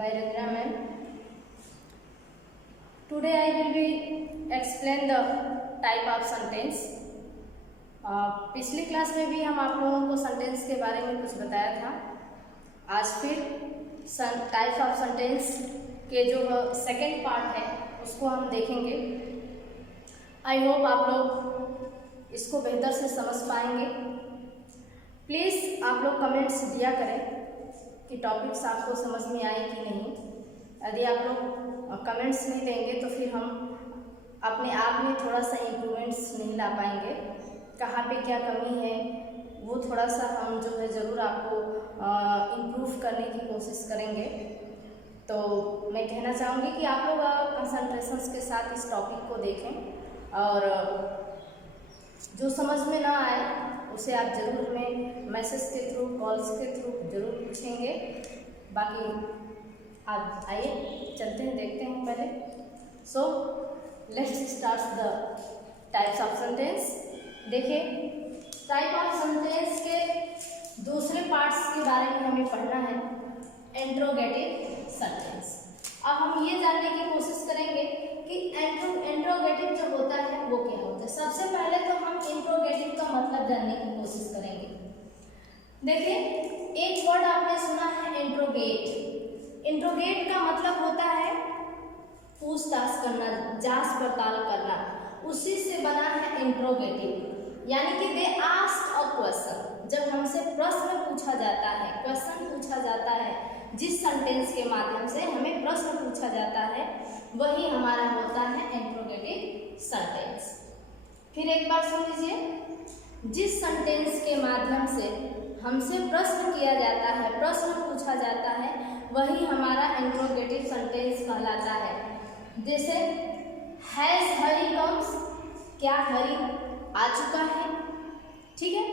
by Rajna ma'am. Today I will be explain the type of sentence. पिछली class में भी हम आप लोगों को सेंटेंस के बारे में कुछ बताया था. आज फिर टाइप ऑफ सेंटेंस के जो सेकेंड पार्ट है उसको हम देखेंगे. आई होप आप लोग इसको बेहतर से समझ पाएंगे. प्लीज़ आप लोग कमेंट्स दिया करें कि टॉपिक्स आपको समझ में आए कि नहीं. यदि आप लोग कमेंट्स नहीं देंगे तो फिर हम अपने आप में थोड़ा सा इम्प्रूवमेंट्स नहीं ला पाएंगे. कहाँ पे क्या कमी है वो थोड़ा सा हम जो है ज़रूर आपको इम्प्रूव करने की कोशिश करेंगे. तो मैं कहना चाहूँगी कि आप लोग कंसंट्रेशंस के साथ इस टॉपिक को देखें और जो समझ में ना आए उसे आप ज़रूर हमें मैसेज के थ्रू, कॉल्स के थ्रू ज़रूर पूछेंगे. बाकी आज आइए चलते हैं, देखते हैं पहले. So let's start the types of sentence. देखिए, टाइप ऑफ सेंटेंस के दूसरे पार्ट्स के बारे में हमें पढ़ना है, इंट्रोगेटिव सेंटेंस. अब हम ये जानने की कोशिश करेंगे कि इंट्रोगेटिव जो होता है वो क्या होता है. सबसे पहले तो हम इंट्रोगेटिव का मतलब जानने की कोशिश करेंगे. देखिए, एक वर्ड आपने सुना है इंट्रोगेट. इंट्रोगेट का मतलब होता है पूछताछ करना, जांच पड़ताल करना. उसी से बना है इंट्रोगेटिव, यानी कि दे आस्क्ड अ क्वेश्चन. जब हमसे प्रश्न पूछा जाता है, क्वेश्चन पूछा जाता है, जिस सेंटेंस के माध्यम से हमें प्रश्न पूछा जाता है वही हमारा होता है इंट्रोगेटिव सेंटेंस. फिर एक बार सुन लीजिए, जिस सेंटेंस के माध्यम से हमसे प्रश्न किया जाता है, प्रश्न पूछा जाता है, वही हमारा इंट्रोगेटिव सेंटेंस कहलाता है. जैसे हैज हरी कम्स, क्या हरी आ चुका है. ठीक है,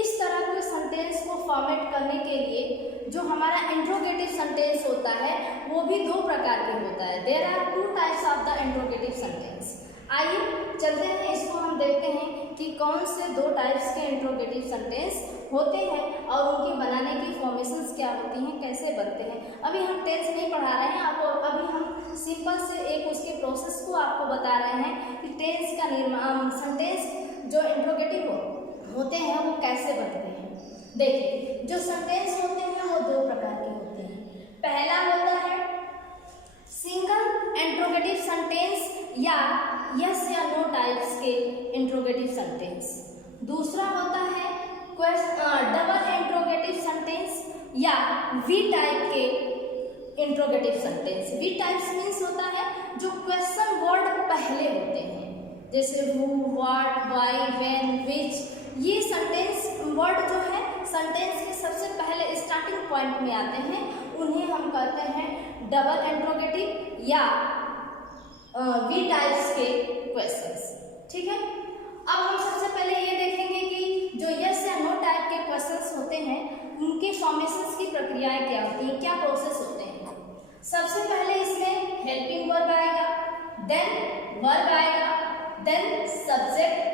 इस तरह के सेंटेंस को फॉर्मेट करने के लिए जो हमारा इंट्रोगेटिव सेंटेंस होता है वो भी दो प्रकार के होता है. There are two types of the interrogative sentence. आइए चलते हैं, इसको हम देखते हैं कि कौन से दो टाइप्स के इंट्रोगेटिव सेंटेंस होते हैं और उनकी बनाने की फॉर्मेशंस क्या होती हैं, कैसे बनते हैं. अभी हम टेंस नहीं पढ़ा रहे हैं आपको, अभी हम सिंपल से एक उसके प्रोसेस को आपको बता रहे हैं कि टेंस का निर्माण, सेंटेंस जो इंट्रोगेटिव होते हैं वो कैसे बनते हैं. देखिए, जो सेंटेंस होते हैं वो दो प्रकार के होते हैं. पहला होता है सिंगल इंट्रोगेटिव सेंटेंस या यस या नो टाइप्स के इंट्रोगेटिव सेंटेंस. दूसरा होता है डबल इंट्रोगेटिव सेंटेंस या वी टाइप के interrogative sentence. Wh types means होता है जो क्वेश्चन वर्ड पहले होते हैं, जैसे who, what, why, when, which. ये सेंटेंस वर्ड जो है सेंटेंस के सबसे पहले स्टार्टिंग पॉइंट में आते हैं, उन्हें हम कहते हैं डबल इंट्रोगेटिव या वी टाइप्स के क्वेश्चंस. ठीक है, अब हम सबसे पहले ये देखेंगे कि जो यस या नो टाइप के क्वेश्चंस होते हैं उनके फॉर्मेशंस की प्रक्रियाएं क्या होती हैं, क्या प्रोसेस होते हैं. सबसे पहले इसमें हेल्पिंग वर्ब आएगा, देन वर्ब आएगा, देन सब्जेक्ट.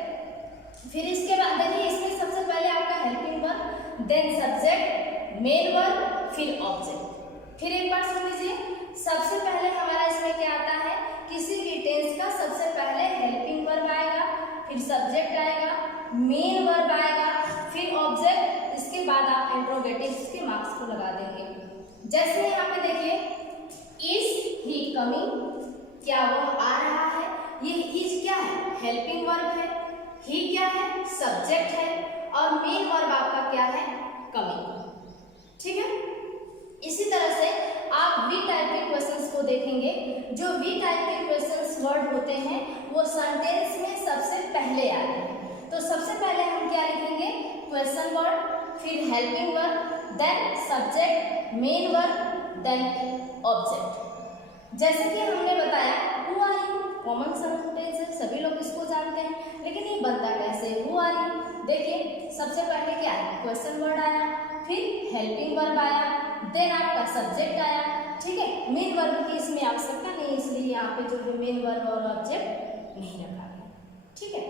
फिर इसके बाद देखिए, इसमें सबसे पहले आपका helping verb, then subject, main verb, फिर ऑब्जेक्ट. फिर एक बार सुन लीजिए, सबसे पहले हमारा इसमें क्या आता है, किसी भी टेंस का सबसे पहले हेल्पिंग वर्ब आएगा, फिर सब्जेक्ट आएगा, मेन वर्ब आएगा, फिर ऑब्जेक्ट. इसके बाद आप इंट्रोगेटिव्स के मार्क्स को लगा देंगे. जैसे यहाँ पे देखिए, इज ही कमिंग, क्या वो आ रहा है. ये इज क्या है, हेल्पिंग वर्ब है. ही क्या है, सब्जेक्ट है. और मेन वर्ब आपका क्या है, कमिंग. ठीक है, इसी तरह से आप वी टाइप के क्वेश्चंस को देखेंगे. जो वी टाइप के क्वेश्चंस वर्ड होते हैं वो सेंटेंस में सबसे पहले आते हैं. तो सबसे पहले हम क्या लिखेंगे, क्वेश्चन वर्ड, फिर helping verb, then subject, main verb, then object. जैसे कि हमने बताया who are you, common sentence है, सभी लोग इसको जानते हैं, लेकिन ये बनता कैसे, हु आर यू. देखिए, सबसे पहले क्या है, क्वेश्चन वर्ड आया, फिर हेल्पिंग वर्ब आया, देन आपका सब्जेक्ट आया. ठीक है, मेन वर्ब की इसमें आवश्यकता नहीं, इसलिए यहाँ पे जो है मेन वर्ब और ऑब्जेक्ट नहीं रखा गया. ठीक है,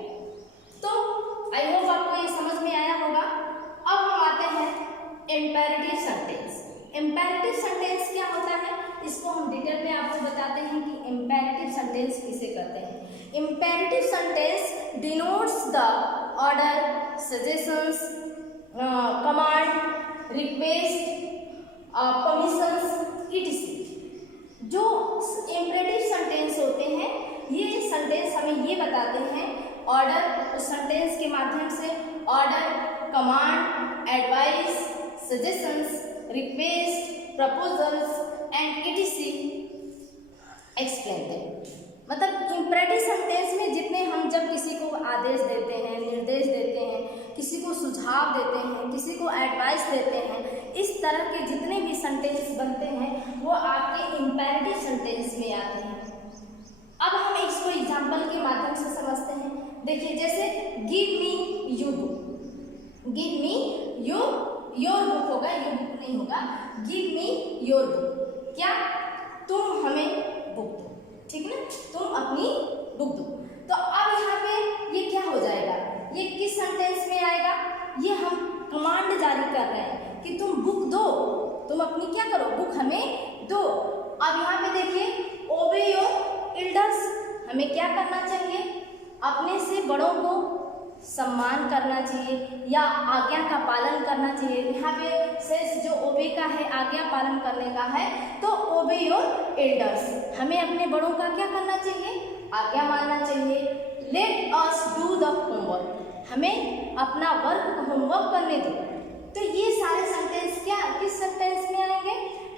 तो आई होप आपको ये समझ में आया होगा. अब हम आते हैं इम्पेरेटिव सेंटेंस. इम्पेरेटिव सेंटेंस क्या होता है, बताते हैं कि इम्पेरेटिव सेंटेंस किसे कहते हैं। Imperative sentence denotes the order, suggestions, command, request, permissions etc। जो इम्पेरेटिव सेंटेंस होते हैं ये सेंटेंस हमें ये बताते हैं ऑर्डर, उस सेंटेंस के माध्यम से order, command, advice, suggestions, request, proposals and etc explain दें। मतलब इम्पेरेटिव सेंटेंस में जितने हम जब किसी को आदेश देते हैं, निर्देश देते हैं, किसी को सुझाव देते हैं, किसी को एडवाइस देते हैं, इस तरह के जितने भी सेंटेंस बनते हैं वो आपके इम्पेरेटिव सेंटेंस में आते हैं। अब हम इसको एग्जाम्पल के माध्यम से समझते हैं। देखिए जैसे give me your book, give me your book होगा, योर बुक नहीं होगा, गिव मी योर बुक, क्या तुम हमें बुक दो, ठीक है ना, तुम अपनी बुक दो। तो अब यहाँ पे ये क्या हो जाएगा, ये किस सेंटेंस में आएगा, ये हम कमांड जारी कर रहे हैं कि तुम बुक दो, तुम अपनी क्या करो, बुक हमें दो। अब यहाँ पे देखिए ओबे योर एल्डर्स, हमें क्या करना चाहिए, अपने से बड़ों को सम्मान करना चाहिए या आज्ञा का पालन करना चाहिए। यहाँ पे सेंस जो ओबे का है, आज्ञा पालन करने का है, तो ओबे योर एल्डर्स, हमें अपने बड़ों का क्या करना चाहिए, आज्ञा मानना चाहिए। Let us do the homework, हमें अपना वर्क होमवर्क करने दो। तो ये सारे सेंटेंस क्या किस सेंटेंस में आएंगे,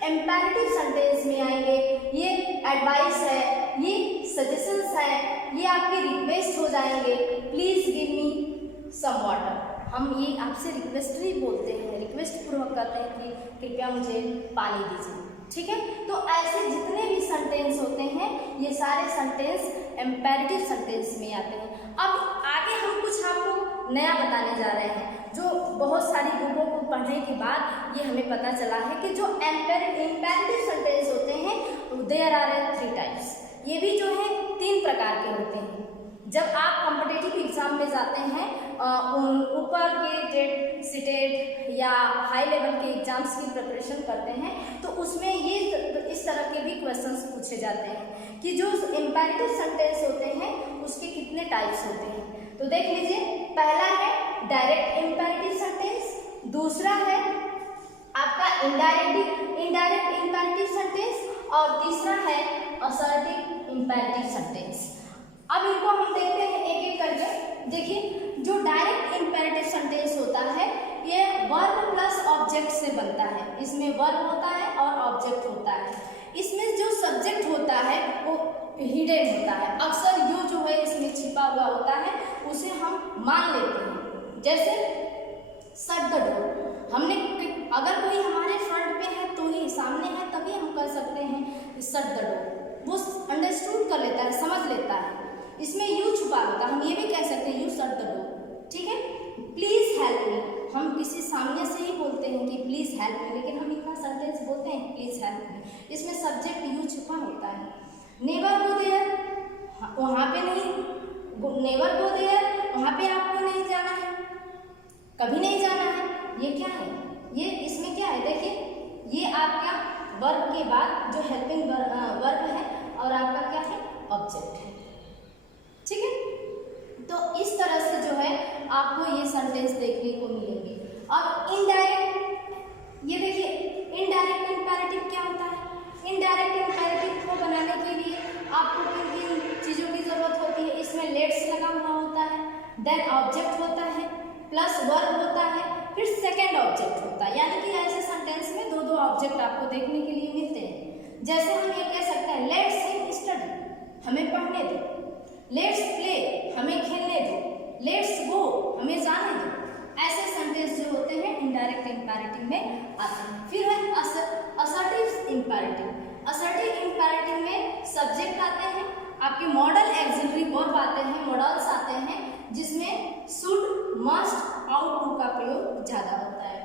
इम्पेरेटिव सेंटेंस में आएंगे। ये एडवाइस है, ये सजेशंस है, ये आपके रिक्वेस्ट हो जाएंगे, please give me some water, हम ये आपसे रिक्वेस्ट ही बोलते हैं, रिक्वेस्ट पूर्वक करते हैं कि कृपया मुझे पानी दीजिए, ठीक है। तो ऐसे जितने भी सेंटेंस होते हैं ये सारे सेंटेंस इम्पेरेटिव सेंटेंस में आते हैं। अब आगे हम कुछ आपको नया बताने जा रहे हैं, जो बहुत सारी बुकों को पढ़ने के बाद ये हमें पता चला है कि जो इम्पेरेटिव सेंटेंस होते हैं देयर आर 3 टाइप्स। ये भी जो है 3 प्रकार के होते हैं। जब आप कॉम्पिटिटिव एग्जाम में जाते हैं, ऊपर के टेट, सीटेट या हाई लेवल के एग्जाम्स की प्रिपरेशन करते हैं, तो उसमें ये इस तरह के भी क्वेश्चंस पूछे जाते हैं कि जो इम्पेरेटिव सेंटेंस होते हैं उसके कितने टाइप्स होते हैं। तो देख लीजिए, पहला है डायरेक्ट इम्पेरेटिव सेंटेंस, दूसरा है आपका इनडायरेक्ट इम्पेरेटिव सेंटेंस, और तीसरा है असर्टिव इम्पेरेटिव सेंटेंस। अब इनको हम देखते हैं एक एक करके। देखिए जो डायरेक्ट इम्पेरेटिव सेंटेंस होता है ये वर्ब प्लस ऑब्जेक्ट से बनता है, इसमें वर्ब होता है और ऑब्जेक्ट होता है। इसमें जो सब्जेक्ट होता है वो हिडन होता है, अक्सर यू जो है इसमें छिपा हुआ होता है, उसे हम मान लेते हैं। जैसे शट द डोर, हमने अगर कोई हमारे फ्रंट पे है तो ही, सामने है तभी हम कर सकते हैं शट द डोर, वो अंडरस्टूड कर लेता है, समझ लेता है। इसमें यू छुपा होता है, हम ये भी कह सकते हैं यू शट द डोर, ठीक है। प्लीज हेल्प मी, हम किसी सामने से ही बोलते हैं कि प्लीज हेल्प मी, लेकिन हम इतना सेंटेंस बोलते हैं प्लीज हेल्प मी, इसमें सब्जेक्ट यू छुपा होता है। नेवर गो देयर, वहाँ पे नहीं, नेवर गो देयर, वहाँ पे आपको नहीं जाना है, कभी नहीं जाना है। ये क्या है, ये इसमें क्या है, देखिए ये आपका वर्ब के बाद जो हेल्पिंग वर्ब है और आपका क्या है, ऑब्जेक्ट है, ठीक है। तो इस तरह से जो है आपको ये सेंटेंस देखने को मिलेंगे। और इनडायरेक्ट, ये देखिए इनडायरेक्ट इम्पेरेटिव क्या होता है। इनडायरेक्ट इम्पेरेटिव को बनाने के लिए आपको किन किन चीज़ों की जरूरत होती है, इसमें लेट्स लगा हुआ होता है, देन ऑब्जेक्ट होता है, प्लस वर्ब होता है, फिर सेकेंड ऑब्जेक्ट होता है। यानी कि ऐसे सेंटेंस में 2 ऑब्जेक्ट आपको देखने के लिए मिलते हैं। जैसे हम ये कह सकते हैं लेट्स हिम स्टडी, हमें पढ़ने दो, लेट्स प्ले, हमें खेलने दो, लेट्स गो, हमें जाने दो। ऐसे सेंटेंस जो होते हैं इनडायरेक्ट इम्पेरेटिव में आते हैं। फिर है असर्टिव इम्पेरेटिव। असर्टिव इम्पेरेटिव में सब्जेक्ट आते हैं, आपके मॉडल एक्सिलरी वर्ब आते हैं, मॉडल्स आते हैं, जिसमें शुड, मस्ट, आउट टू का प्रयोग ज़्यादा होता है।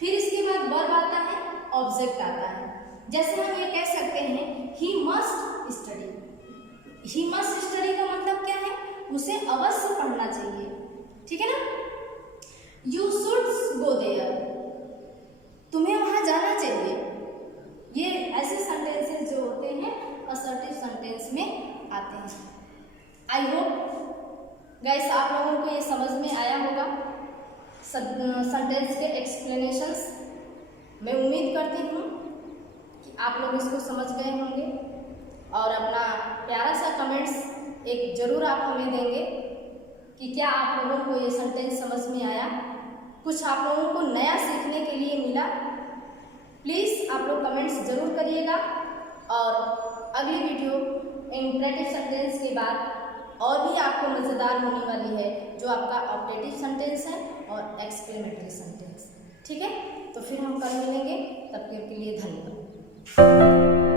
फिर इसके बाद वर्ब आता है, ऑब्जेक्ट आता है। जैसे हम ये कह सकते हैं he must study, he must study का मतलब क्या है, उसे अवश्य पढ़ना चाहिए, ठीक है ना। यू शुड गो देयर, तुम्हें वहां जाना चाहिए। ये ऐसे सेंटेंसेस जो होते हैं असर्टिव सेंटेंस में आते हैं। आई होप गाइस आप लोगों को ये समझ में आया होगा सेंटेंस के एक्सप्लेनेशंस। मैं उम्मीद करती हूँ कि आप लोग इसको समझ गए होंगे और अपना प्यारा सा कमेंट्स एक ज़रूर आप हमें देंगे कि क्या आप लोगों को ये सेंटेंस समझ में आया, कुछ आप लोगों को नया सीखने के लिए मिला। प्लीज़ आप लोग कमेंट्स ज़रूर करिएगा और अगली वीडियो इंपरेटिव सेंटेंस के बाद और भी आपको मज़ेदार होने वाली है, जो आपका ऑब्जेक्टिव सेंटेंस है और एक्सक्लेमेटरी सेंटेंस। ठीक है, तो फिर हम कल मिलेंगे, तब तक के लिए धन्यवाद।